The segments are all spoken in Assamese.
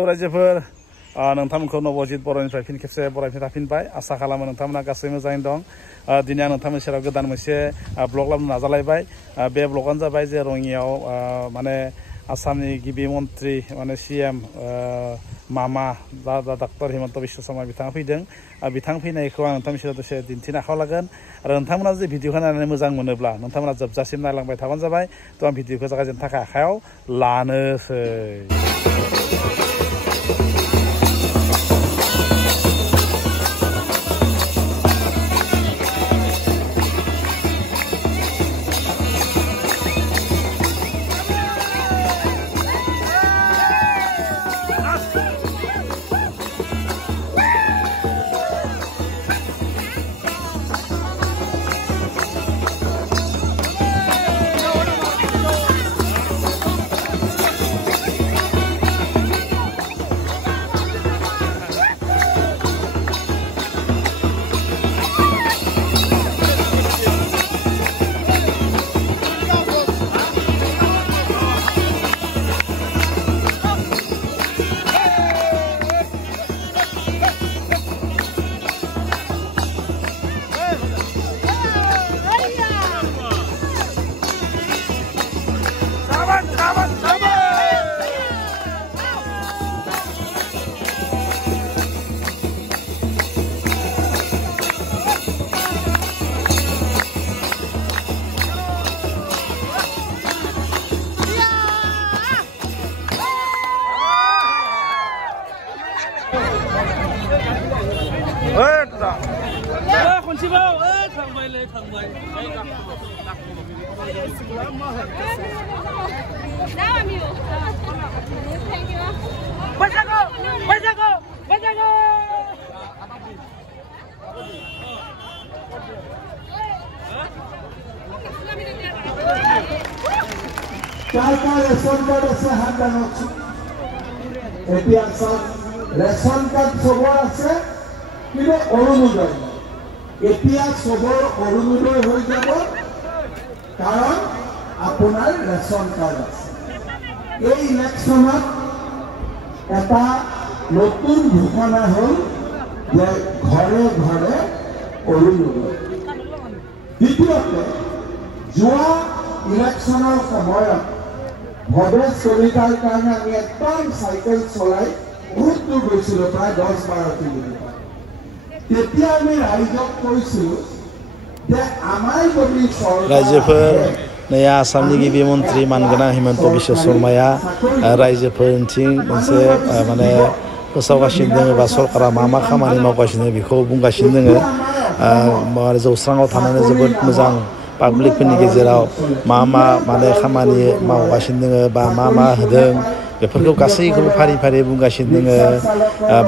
हेलौ रायजोफोर नोंथांमोनखौ नबजित बर'निफ्राय फिन खेबसे बरायफिन थाफिनबाय आसा खालामो नोंथांमोना गासै मोजाङैनो दं दिनै आं नोंथांमोननि सेराव गोदान मोनसे ब्लग लाबोनो नाजालायबाय बे ब्लगानो जाबाय जे रङियाव माने आसामनि गिबि मन्त्रि माने CM मामा डक्टर हिमन्त बिश्व शर्मा बिथाङा फैदों बिथां फैनायखौ आं नोंथांनि सेराव दसे दिन्थिनो आखायाव लागोन आरो नोंथांमोना जुदि भिडिअखौ नायनानै मोजां मोनोब्ला नोंथांमोना जोबजासिम नायलांबाय थाबानो जाबाय थ' आं भिडिअखौ जागायजेननो थाखाय आखायाव लानोसै ৰেচন কাৰ্ড আছে হাত ডাঙৰ এতিয়া ৰেচন কাৰ্ড চবৰ আছে কিন্তু অৰুণোদয় এতিয়া চবৰ অৰুণোদয় হৈ যাব কাৰণ আপোনাৰ ৰেচন কাৰ্ড আছে এই ইলেকশ্যনত এটা নতুন ঘোষণা হ'ল যে ঘৰে ঘৰে অৰুণোদয় দ্বিতীয়তে যোৱা ইলেকশ্যনৰ সময়ত ভৱেশ কলিতাৰ কাৰণে আমি একদম চাইকেল চলাই বহুত দূৰ গৈছিলোঁ প্ৰায় 10-12 কিলোমিটাৰ তেতিয়া আমি ৰাইজক কৈছিলোঁ যে আমাৰ যদি रायजोफोर नै आसामनि गिबि मन्त्रि मानगोनां हिमन्त बिश्व शर्माया रायजोफोरनिथिं मोनसे माने फोसावगासिनो दङ बा सरकारा मा खामानि मावगासिनो बेखौ बुंगासिनो दङ जौस्राङाव थानानै जोबोद मोजां पाब्लिकफोरनि गेजेराव मा माने खामानि मावगासिनो दङ बा मा होदों बेफोरखौ गासैखौबो फारि फारि बुंगासिनो दङ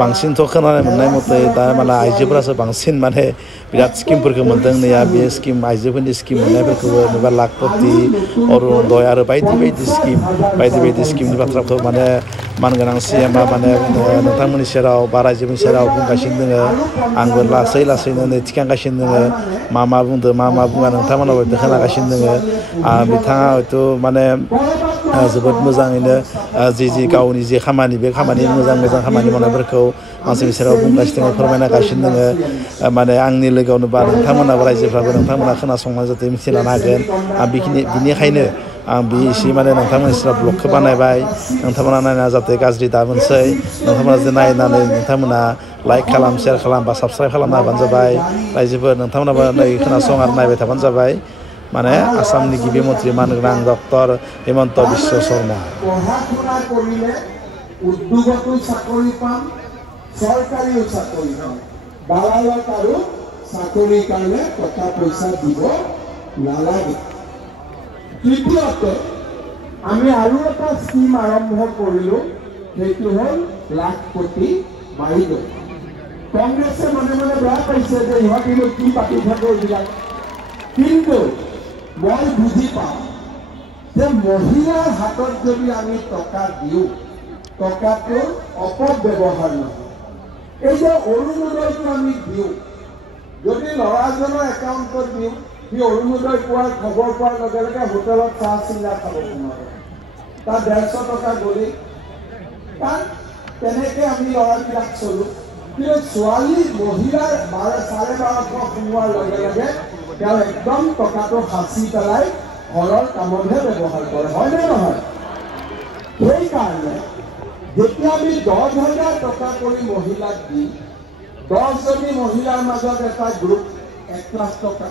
बांसिनथ' खोनानो मोननाय मथे दा माने आइजोफोरासो बांसिन माने बिराद स्किमफोरखौ मोनदों नैया बे स्किम आइजोफोरनि स्किम मोननायफोरखौबो नुबा लाखपति अरुणोदय आरो बायदि बायदि स्किमनि बाथ्राखौ माने मानगोनां CMआ माने नोंथांमोननि सेराव बा रायजोफोरनि सेराव बुंगासिनो दङ आंबो लासैनो नै थिखांगासिनो दङ मा बुंदों मा बुङा नोंथांमोनाव हयथ' खोनागासिनो दङ बिथाङा हयथ' माने जोबोद मोजाङैनो जि गावनि जे खामानि बे खामानि मोजां खामानि मावनायफोरखौ मानसिनि सेराव बुंगासिनो दङ फोरमायना गासिनो दङ माने आंनि लोगोआवनो बा नोंथांमोनाबो रायजोफ्राबो नोंथांमोना खोनासंनानै जाहाथे मिथिना लागोन आं बिनिखायनो आं बे एसे माने नोंथांमोननि सेराव ब्लगखौ बानायबाय नोंथांमोना नायना जाहाथे गाज्रि दामोनसै नोंथांमोना जुदि नायनानै नोंथांमोना लाइक खालाम शेयार खालाम बा साबस्क्राइब खालामना होबानो जाबाय रायजोफोर नोंथांमोनाबो नै खोनासं आरो नायबाय थाबानो जाबाय माने आसामनि गिबि मन्त्रि मानगोनां डक्टर हिमन्त बिश्व शर्मा পঢ়া-শুনা কৰিলে উদ্যোগতো চাকৰি পাম চৰকাৰীও চাকৰি পাম দালালত আৰু চাকৰিৰ কাৰণে টকা পইচা দিব নালাগে তৃতীয়তে আমি আৰু এটা স্কিম আৰম্ভ কৰিলোঁ সেইটো হ'ল লাখপতি বাইদেউ কংগ্ৰেছে মনে বেয়া পাইছে যে ইহঁতিনো কি পাতি থাকে এইবিলাক কিন্তু মই বুজি পাওঁ যে মহিলাৰ হাতত যদি আমি টকা দিওঁ টকাটোৰ অপব্যৱহাৰ নহয় এই যে অৰুণোদয়টো আমি দিওঁ যদি ল'ৰাজনৰ একাউণ্টত দিওঁ সি অৰুণোদয় পোৱাৰ খবৰ পোৱাৰ লগে লগে হোটেলত চাহ চিঙৰা খাব নোৱাৰে তাৰ 150 টকা গ'লেই তাৰ তেনেকৈ আমি ল'ৰাবিলাক চলোঁ। কিন্তু ছোৱালী মহিলাৰ 12,500 সোমোৱাৰ লগে লগে তেওঁ একদম টকাটো সাঁচি পেলাই ঘৰৰ কামতহে ব্যৱহাৰ কৰে, হয়নে নহয়? সেইকাৰণে যেতিয়া আমি 10,000 টকা কৰি মহিলাক দি 10জনী মহিলাৰ মাজত এটা গ্ৰুপ 1 লাখ টকা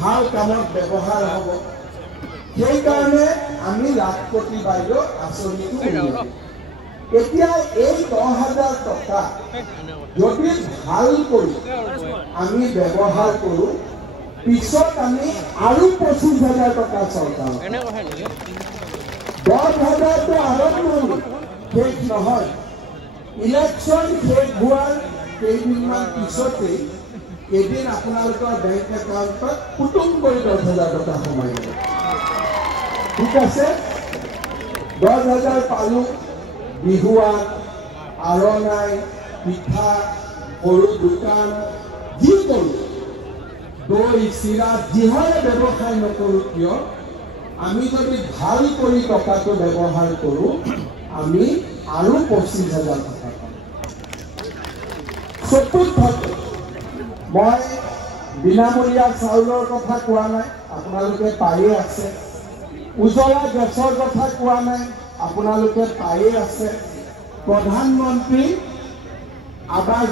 ভাল কামত ব্যৱহাৰ হ'ব, সেইকাৰণে আমি লাখপতি বাইদেউ আঁচনিটো উলিয়ালোঁ। এতিয়া এই 10,000 টকা যদি ভালকৈ আমি ব্যৱহাৰ কৰোঁ, পিছত আমি আৰু 25,000 টকা চৰকাৰ 10,000টো আৰম্ভ শেষ নহয়। ইলেকশ্যন শেষ হোৱাৰ কেইদিনমান পিছতেই এদিন আপোনালোকৰ বেংক একাউণ্টত পুতুং কৰি 10,000 টকা সোমাই গ'ল। ঠিক আছে, 10,000 পালোঁ। বিহুৱান, আৰণাই, পিঠা, সৰু দোকান যি কৰোঁ, দৈ চিৰা যিহৰে ব্যৱসায় নকৰোঁ কিয়, আমি যদি ভাল কৰি টকাটো ব্যৱহাৰ কৰোঁ, আমি আৰু 25,000 টকা পাম। চতুৰ্থতে মই বিনামূলীয়া চাউলৰ কথা কোৱা নাই, আপোনালোকে পায়ে আছে। উজ্বলা গেছৰ কথা কোৱা নাই, আপোনালোকে পায়ে আছে। প্ৰধানমন্ত্ৰী আৱাস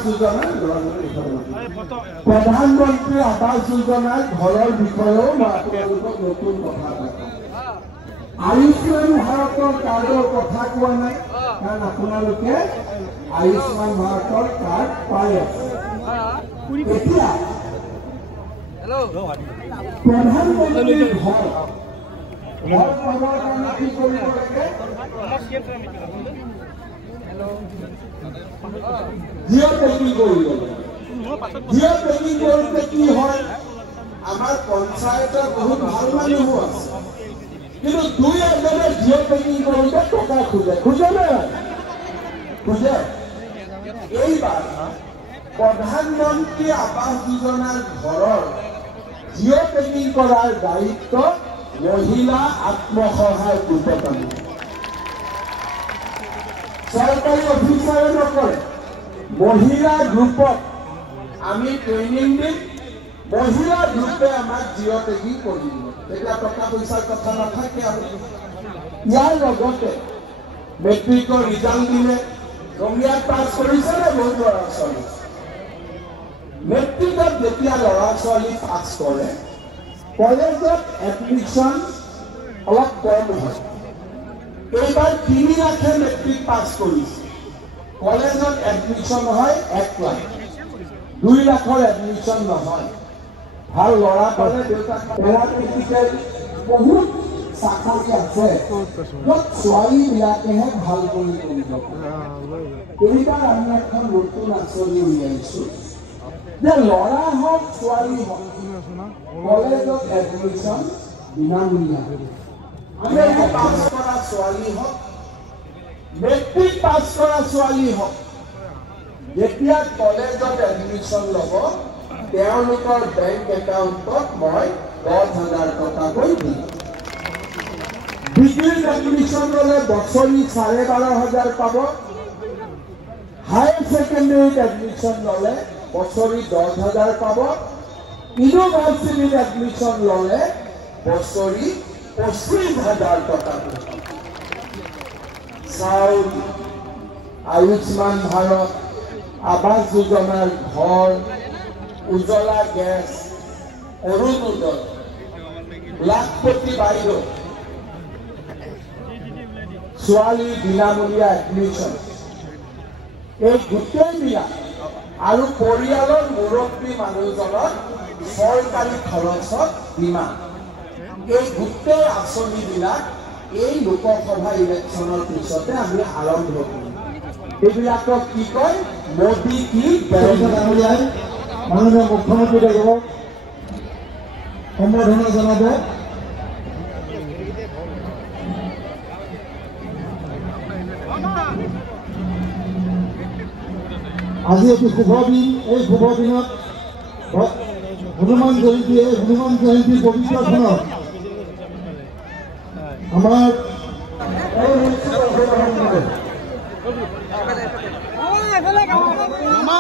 যোজনাৰ ঘৰৰ বিষয়েও মই আপোনালোকক নতুন কথা কওঁ। আয়ুষ্মান ভাৰতৰ কাৰ্ডৰ কথা কোৱা নাই, কাৰণ আপোনালোকে আয়ুষ্মান ভাৰতৰ কাৰ্ড পাই আছে। এতিয়া প্ৰধানমন্ত্ৰীৰ ঘৰ পাবৰ কাৰণে কি কৰিব লাগে? জিঅ' টেগিং কৰিব লাগে। জিঅ' টেগিং কৰোঁতে কি হয়, আমাৰ পঞ্চায়তৰ বহুত ভাল মানুহো আছে, কিন্তু 2-এজনে জিঅ' টেগিং কৰোঁতে টকা খোজে, খোজেনে? খোজে। এইবাৰ প্ৰধানমন্ত্ৰী আৱাস যোজনাৰ ঘৰৰ জিঅ' টেগিং কৰাৰ দায়িত্ব মহিলা আত্মসহায়ক গোটত আনিব। চৰকাৰী অফিচাৰে নকৰে, মহিলা গ্ৰুপক আমি ট্ৰেইনিং দিম, মহিলা গ্ৰুপে আমাক জিঅ' টেগিং কৰি দিব। তেতিয়া টকা পইচাৰ কথা নাথাকে। আৰু ইয়াৰ লগতে মেট্ৰিকৰ ৰিজাল্ট দিলে, ৰঙিয়াত পাছ কৰিছেনে বহুত ল'ৰা ছোৱালী? মেট্ৰিকত যেতিয়া ল'ৰা ছোৱালী পাছ কৰে, কলেজত এডমিশ্যন অলপ কম হয়। এইবাৰ 3 লাখে মেট্ৰিক পাছ কৰিছে, কলেজত এডমিশ্যন হয় 1 লাখ, 2 লাখৰ এডমিশ্যন নহয়। ভাল ল'ৰা পালে দেউতাক পেৰামেডিকেল বহুত চাকৰি আছে, য'ত ছোৱালীবিলাকেহে ভাল কৰি কৰিব। এইবাৰ আমি এখন নতুন আঁচনি উলিয়াইছোঁ যে ল'ৰা হওক ছোৱালী হওক কলেজত এডমিশ্যন বিনামূলীয়া। আমি পাছ কৰা ছোৱালী হওক, মেট্ৰিক পাছ কৰা ছোৱালী হওক, যেতিয়া কলেজত এডমিশ্যন ল'ব, তেওঁলোকৰ বেংক একাউণ্টত মই 10,000 টকাকৈ দিম। ডিগ্ৰীত এডমিশ্যন ল'লে বছৰি 12,500 পাব। হায়াৰ ছেকেণ্ডেৰীত এডমিশ্যন ল'লে বছৰি 10,000 পাব। ইউনিভাৰ্চিটিত এডমিশ্যন ল'লে বছৰি 25,000 টকা। চাউল, আয়ুষ্মান ভাৰত, আৱাস যোজনাৰ ঘৰ, উজ্বলা গেছ, অৰুণোদয়, লাখপতি বাইদেউ, ছোৱালী বিনামূলীয়া এডমিশ্যন, এই গোটেইবিলাক আৰু পৰিয়ালৰ মুৰব্বী মানুহজনক চৰকাৰী খৰচত বীমা, এই গোটেই আঁচনিবিলাক এই লোকসভা ইলেকশ্যনৰ পিছতে আমি আৰম্ভ কৰিম। এইবিলাকক কি কয়? মোদী কি ডাঙৰীয়াই মাননীয় মুখ্যমন্ত্ৰী দেৱক সম্বৰ্ধনা জনাব। আজি এটি শুভ দিন। এই শুভ দিনত হনুমান জয়ন্তী, এই হনুমান জয়ন্তী পবিত্ৰ দিনত আমাৰ মামা